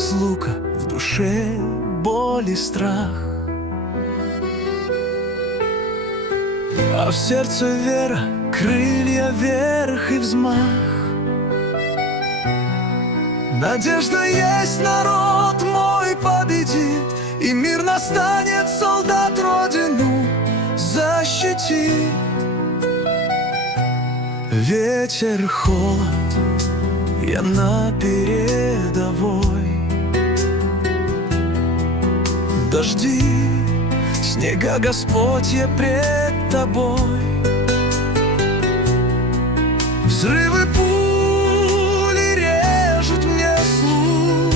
разлука, в душе боль и страх, а в сердце вера, крылья вверх и взмах. Надежда есть, народ мой победит, и мир настанет, солдат родину защитит. Ветер, холод, я на передовой. Дожди, снега, Господь, я пред тобой. Взрывы пули режут мне слух.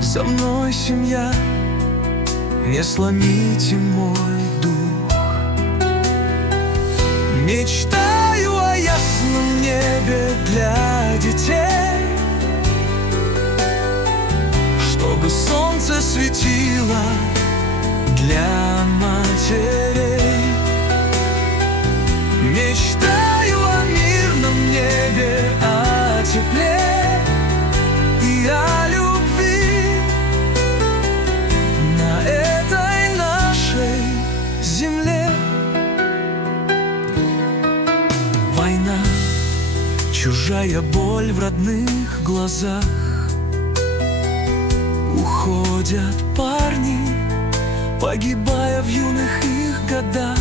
За мной семья, не сломите мой дух. Мечтаю о ясном небе для детей, чтобы солнце светило для матерей. Мечтаю о мирном небе, о тепле и о любви на этой нашей земле. Война, чужая боль в родных глазах. Уходят парни, погибая в юных их годах.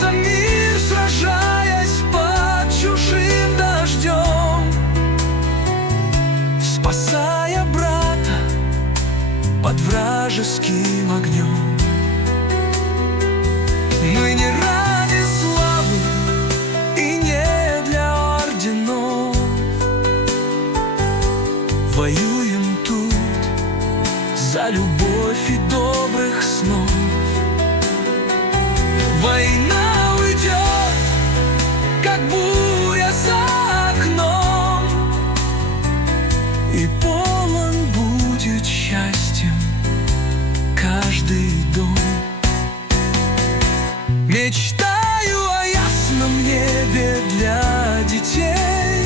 За мир сражаясь под чужим дождем, спасая брата под вражеским огнем. Мы не ради славы и не для орденов воюем тут за любовь и добрых снов. Война уйдет, как буря за окном, и полон будет счастьем каждый дом. Мечтаю о ясном небе для детей,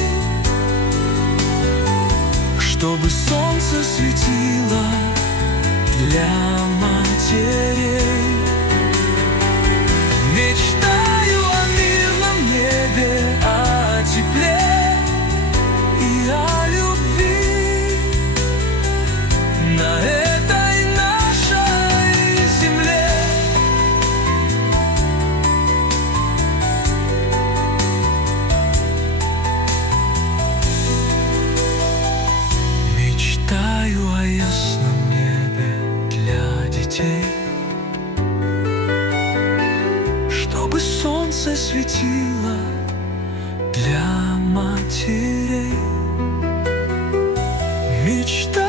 чтобы солнце светило для матерей. Мечтаю о мирном небе, о тепле и о любви на этой нашей земле. Мечтаю о ясном небе для детей, чтобы солнце светило для матерей. Мечтаю